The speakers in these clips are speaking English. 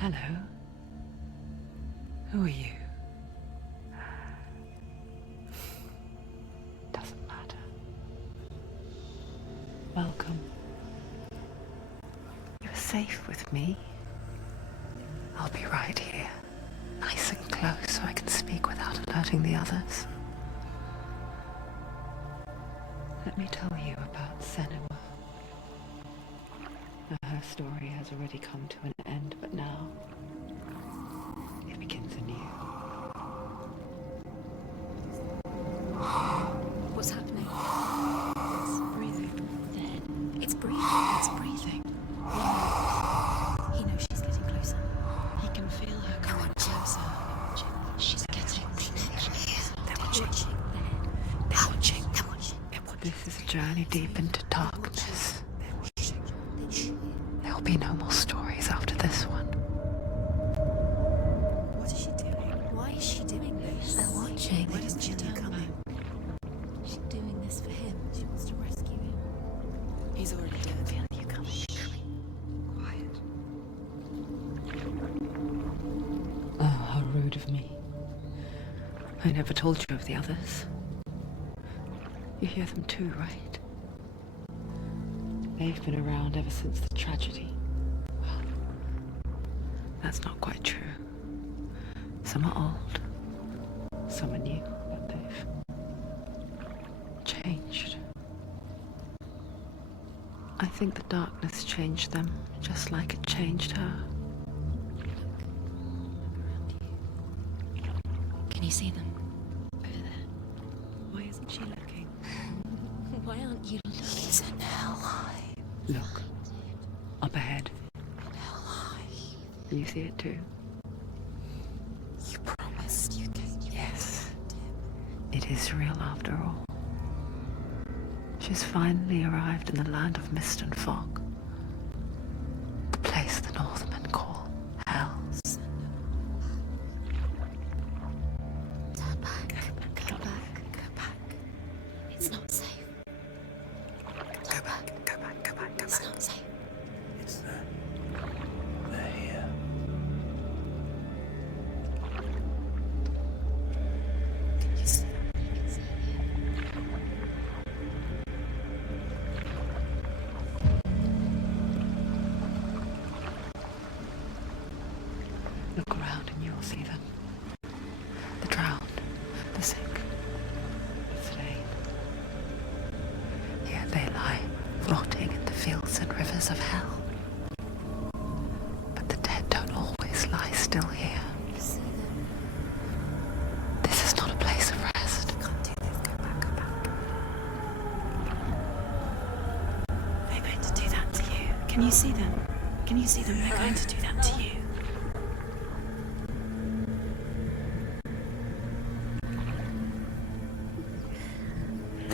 Hello. Who are you? Doesn't matter. Welcome. You're safe with me. I'll be right here, nice and close so I can speak without alerting the others. Let me tell you about Senua'S. Her story has already come to an end, but now it begins anew. What's happening? It's breathing. Dead. It's breathing. It's breathing. He knows she's getting closer. He can feel her coming closer. She's getting closer. They're watching. They're watching. They're watching. This is a journey deep into darkness. There'll be no more stories after this one. What is she doing? Why is she doing this? They're watching. Why doesn't she turn coming? She's doing this for him. She wants to rescue him. He's already dead. Feel you coming. Quiet. Oh, how rude of me. I never told you of the others. You hear them too, right? They've been around ever since the tragedy. Well, that's not quite true. Some are old, some are new, but they've changed. I think the darkness changed them, just like it changed her. Can you see them? Over there. Why isn't she looking? Why aren't you looking? He's in hell high. Look, up ahead. In hell high. You see it too? You promised you came. Yes. It is real after all. She's finally arrived in the land of mist and fog. The place the Northmen call Hell. Turn back. Go back. Go back. It's not safe. Go back. Go back. Go back. Go It's back. not safe. It's them. They're here. Can you see? Look around and you'll see them. The drowned, the sick, the slain. Here they lie, rotting in the fields and rivers of hell. But the dead don't always lie still here. See them. This is not a place of rest. Can't do this. Go back. Go back. They're going to do that to you. Can you see them? Can you see them? They're going to do that to you.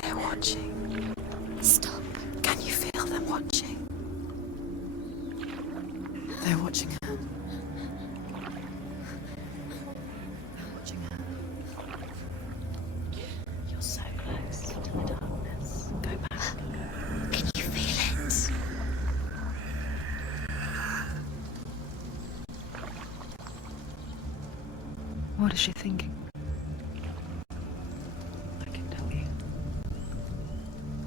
They're watching. Stop. Can you feel them watching? They're watching her. They're watching her. You're so close to the darkness. Go back. Can you feel it? What is she thinking? I can tell you.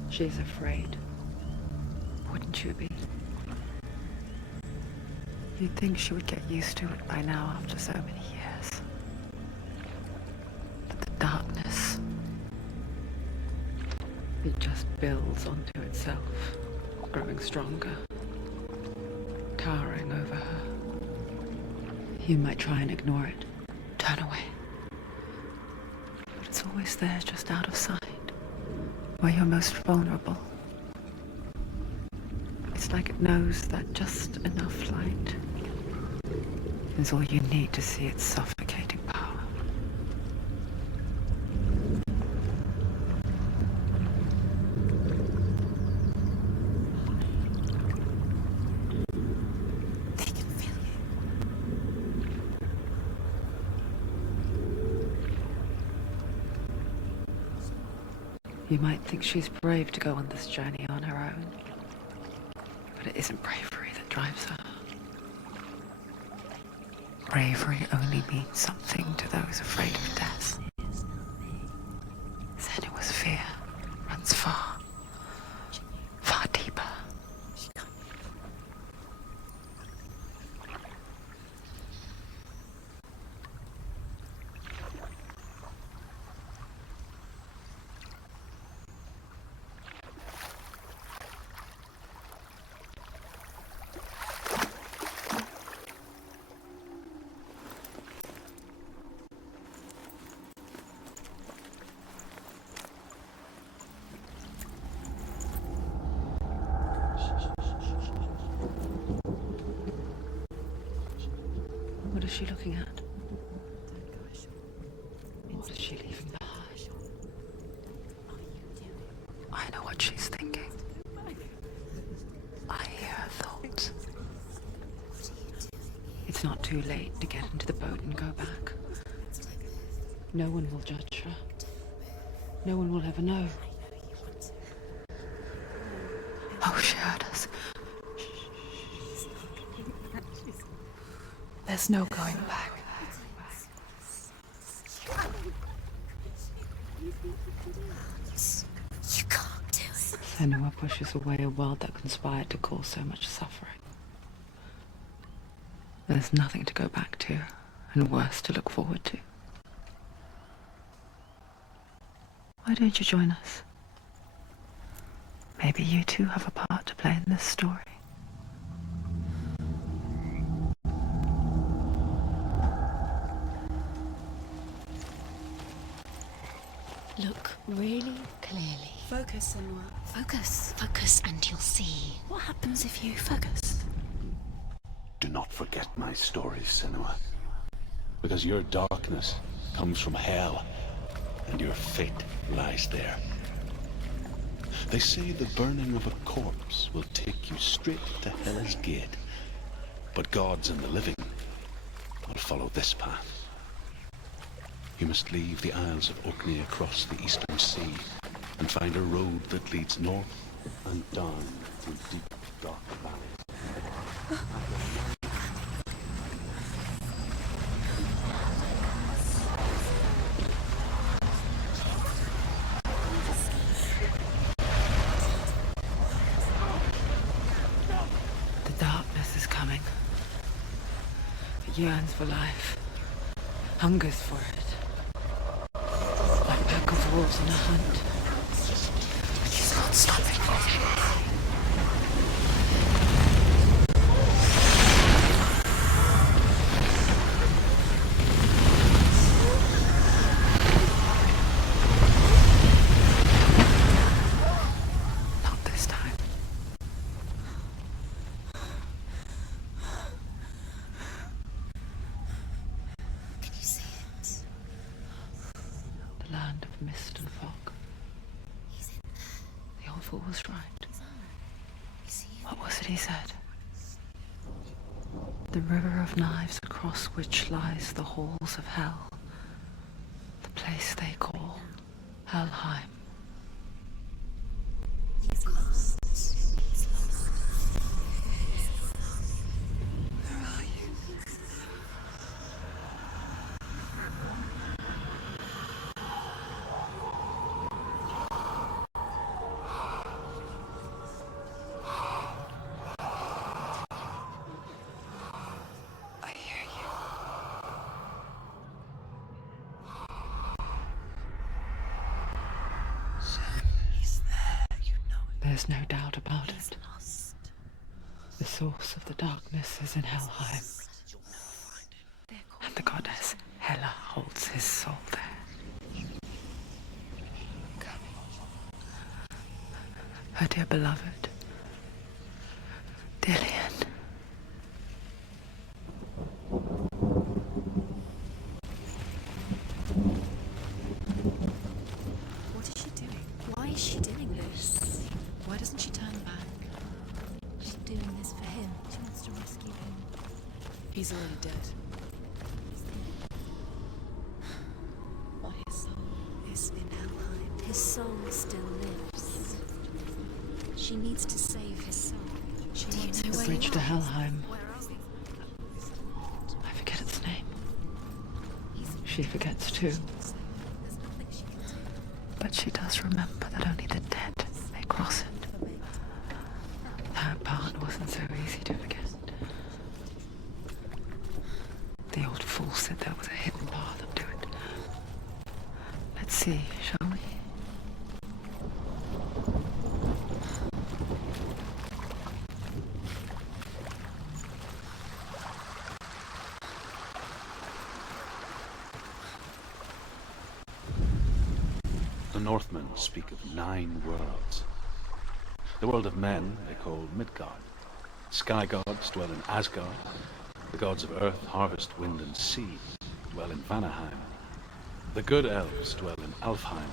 She's afraid. Wouldn't you be? You'd think she would get used to it by now after so many years. But the darkness, it just builds onto itself, growing stronger, towering over her. You might try and ignore it, turn away. But it's always there, just out of sight, where you're most vulnerable. It's like it knows that just enough light is all you need to see its suffocating power. They can feel you. You might think she's brave to go on this journey on her own, but it isn't bravery that drives her. Bravery only means something to those afraid of death. Senua'S fear runs far, far deeper. What is she looking at? What is she leaving behind? I know what she's thinking. I hear her thoughts. It's not too late to get into the boat and go back. No one will judge her. No one will ever know. Oh, she heard us. There's no going back. You can't do it. Senua pushes away a world that conspired to cause so much suffering. There's nothing to go back to, and worse to look forward to. Why don't you join us? Maybe you too have a part to play in this story. Look really clearly. Focus, Senua. Focus. Focus and you'll see. What happens if you focus? Do not forget my story, Senua. Because your darkness comes from hell, and your fate lies there. They say the burning of a corpse will take you straight to Hell's gate. But gods and the living will follow this path. You must leave the Isles of Orkney across the eastern sea and find a road that leads north and down through deep, dark valleys. The darkness is coming. It yearns for life, hungers for it. Like a pack of wolves on a hunt. But he's not stopping. Not this time. Can you see it? The land of mist and fog. He's in there. The old fool was right. You see it? What was it he said? The river of knives across which lies the halls of hell. The place they call Helheim. He's lost. He's lost. Where are you? I hear you. He's there, you know it. There's no doubt about it. Lost. The source of the darkness is in Helheim, and the goddess Hela holds his soul there. Her dear beloved, Dillian. What is she doing? Why is she doing this? Why doesn't she turn back? She's doing this for him. She wants to rescue him. He's already dead. But his soul is in Helheim. His soul still lives. She needs to save his soul. She Do you wants know The where bridge you to are? Helheim. Where are we? I forget its she forgets too. But she does remember that only the dead may cross it. That part wasn't so easy to forget. The old fool said there was a hidden path up to it. Let's see, shall we? The Northmen speak of 9 worlds. The world of men they call Midgard. Sky gods dwell in Asgard. The gods of earth, harvest, wind, and sea dwell in Vanaheim. The good elves dwell in Alfheim.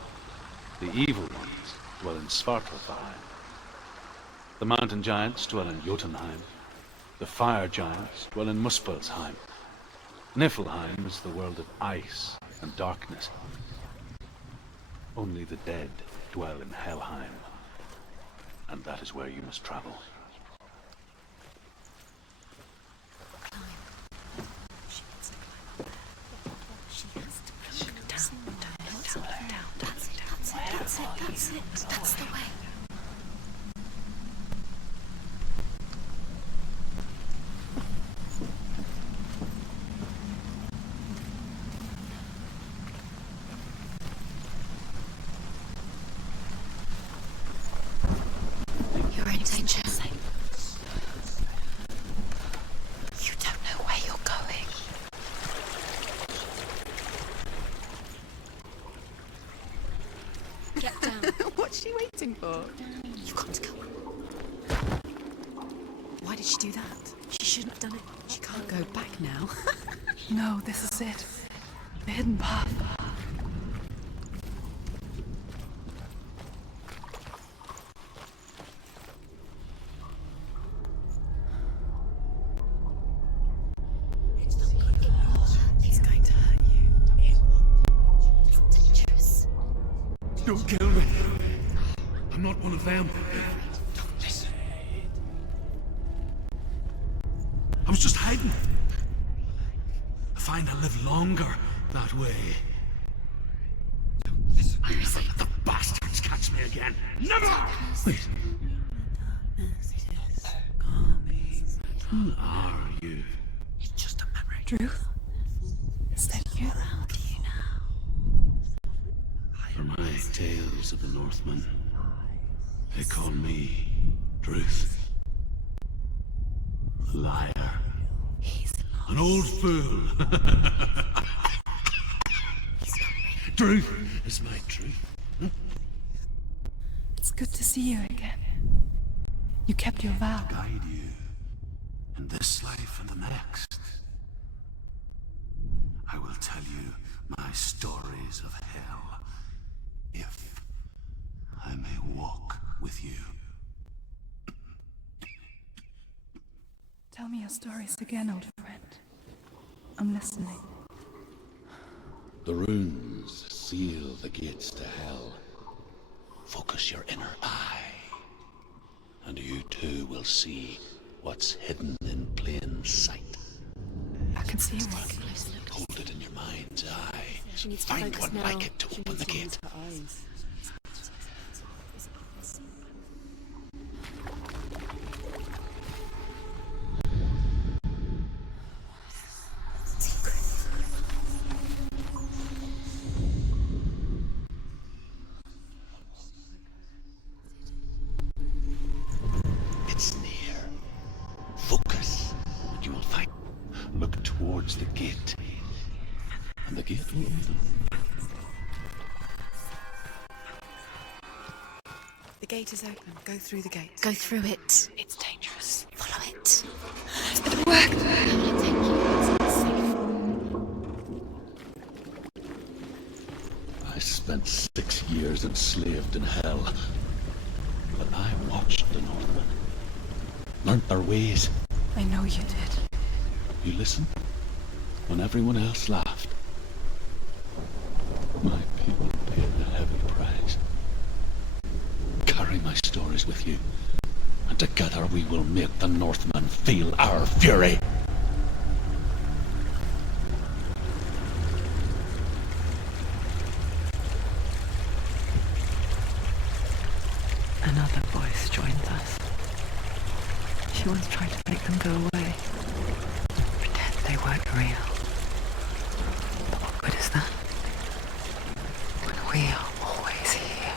The evil ones dwell in Svartalfheim. The mountain giants dwell in Jotunheim. The fire giants dwell in Muspelheim. Niflheim is the world of ice and darkness. Only the dead dwell in Helheim, and that is where you must travel. That's the way. You're in danger. You don't know where you're going. Get down. What's she waiting for? You got to go. Why did she do that? She shouldn't have done it. She can't go back now. No, this is it. The hidden path. It's going to hurt you. It's dangerous. Don't kill me. I'm not one of them. Don't listen. I was just hiding. I find I live longer that way. Don't listen. Never let the bastards catch me again. Never! Wait. Who are you? It's just a memory. Ruth? Is that you? Around you now. For my tales of the Northmen, they call me Druth. Liar. He's lost. An old fool. Truth is my truth. It's good to see you again. You kept your vow. Guide you in this life and the next. I will tell you my stories of hell, if I may walk with you. Tell me your stories again, old friend. I'm listening. The runes seal the gates to hell. Focus your inner eye, and you too will see what's hidden in plain sight. I can see one. Hold it in your mind's eye. She needs to Find focus one now. like it to open the gate. It's near. Focus, and you will find. Look towards the gate, and the gate will open. The gate is open. Go through the gate. Go through it. It's dangerous. Follow it. It worked. Where will it take you? It's safe. I spent 6 years enslaved in hell, but I watched the Northmen, learnt their ways. I know you did. You listened when everyone else laughed. My people paid a heavy price. Carry my stories with you, and together we will make the Northmen feel our fury. Everyone's trying to make them go away. Pretend they weren't real. But what good is that? When we are always here.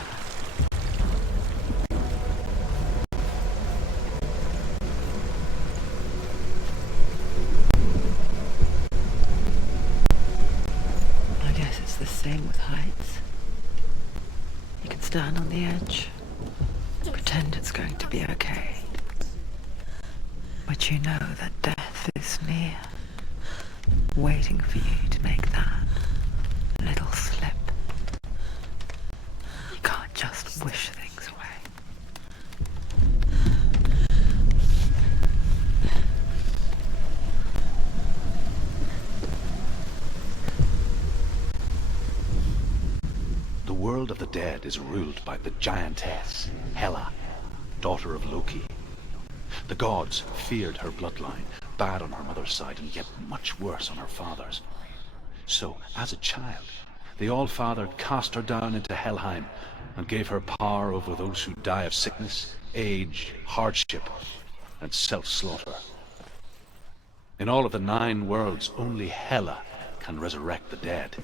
I guess it's the same with heights. You can stand on the edge, pretend it's going to be okay. But you know that death is near, waiting for you to make that little slip. You can't just wish things away. The world of the dead is ruled by the giantess, Hela, daughter of Loki. The gods feared her bloodline, bad on her mother's side and yet much worse on her father's. So, as a child, the All-Father cast her down into Helheim and gave her power over those who die of sickness, age, hardship, and self-slaughter. In all of the 9 worlds, only Hela can resurrect the dead.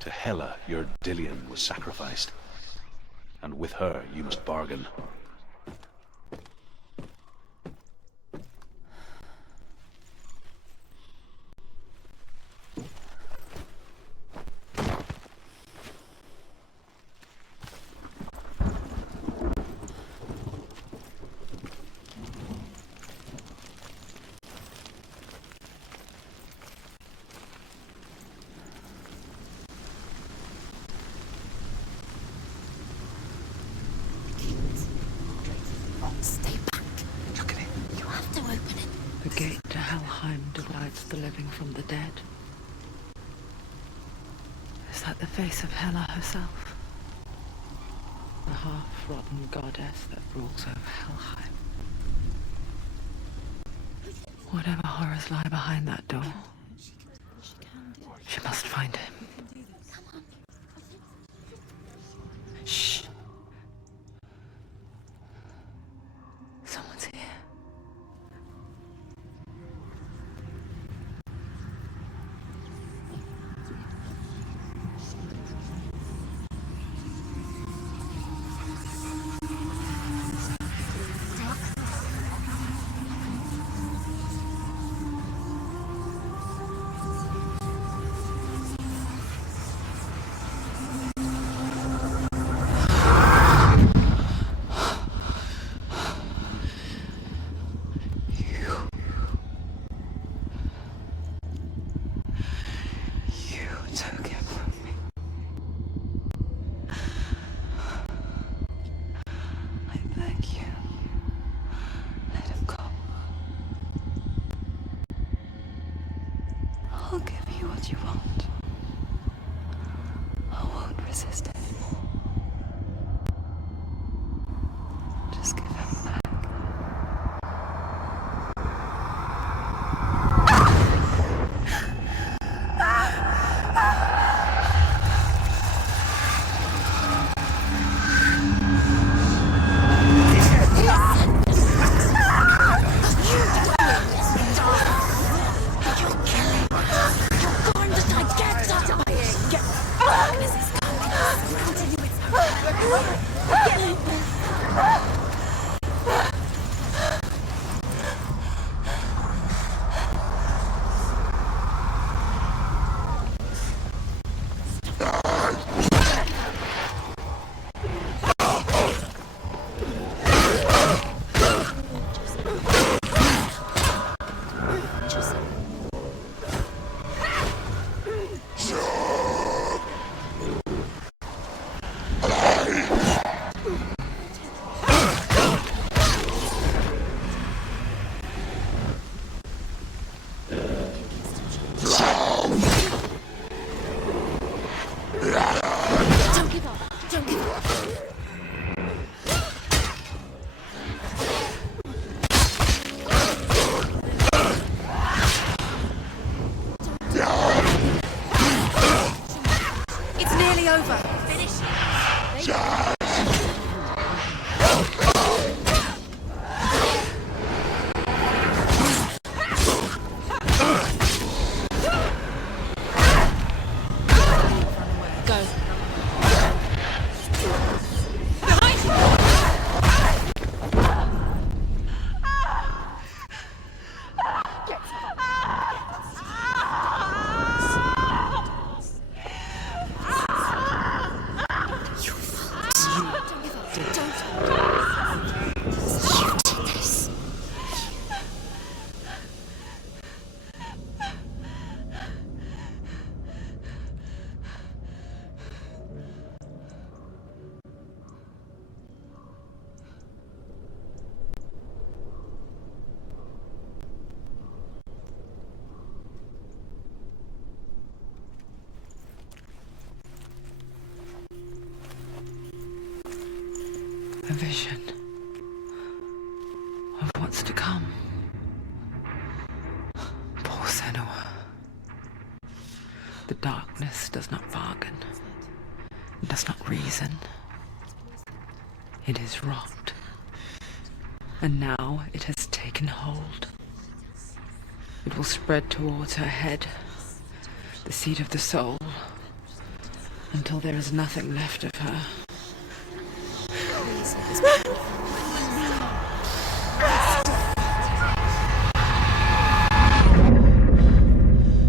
To Hela, your Dillion was sacrificed, and with her you must bargain. Stay back. Look at it. You have to open it. The gate to Helheim divides the living from the dead. Is that the face of Hela herself? The half-rotten goddess that rules over Helheim. Whatever horrors lie behind that door, she must find him. Shh. Someone's here. It is wrought. And now it has taken hold. It will spread towards her head, the seat of the soul, until there is nothing left of her. Please let this be.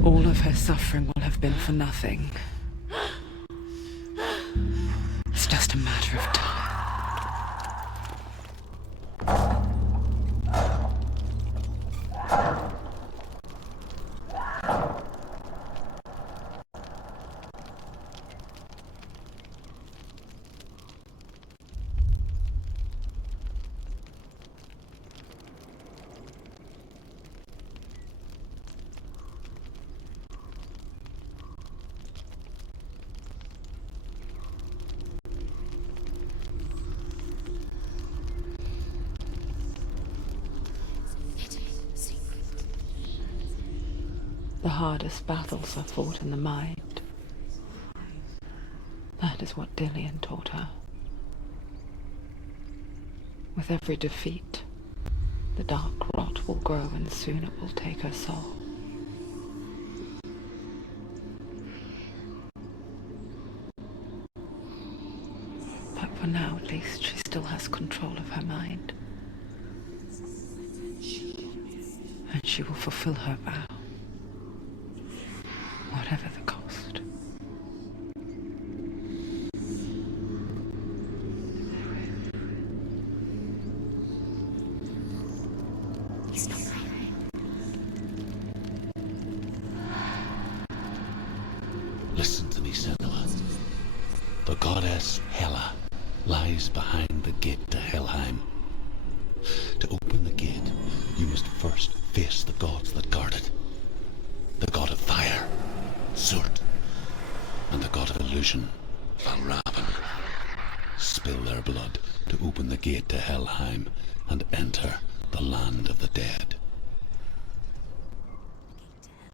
All of her suffering will have been for nothing. It's just a matter of time. The hardest battles are fought in the mind. That is what Dillian taught her. With every defeat, the dark rot will grow and soon it will take her soul. But for now, at least, she still has control of her mind. And she will fulfill her vow. Whatever the cost. He's not my Listen to me, Senua. The goddess Hela lies behind the gate to Helheim. To open the gate, you must first face the gods that guard it. The god of fire, Surt, and the god of illusion, Valravan. Spill their blood to open the gate to Helheim and enter the land of the dead.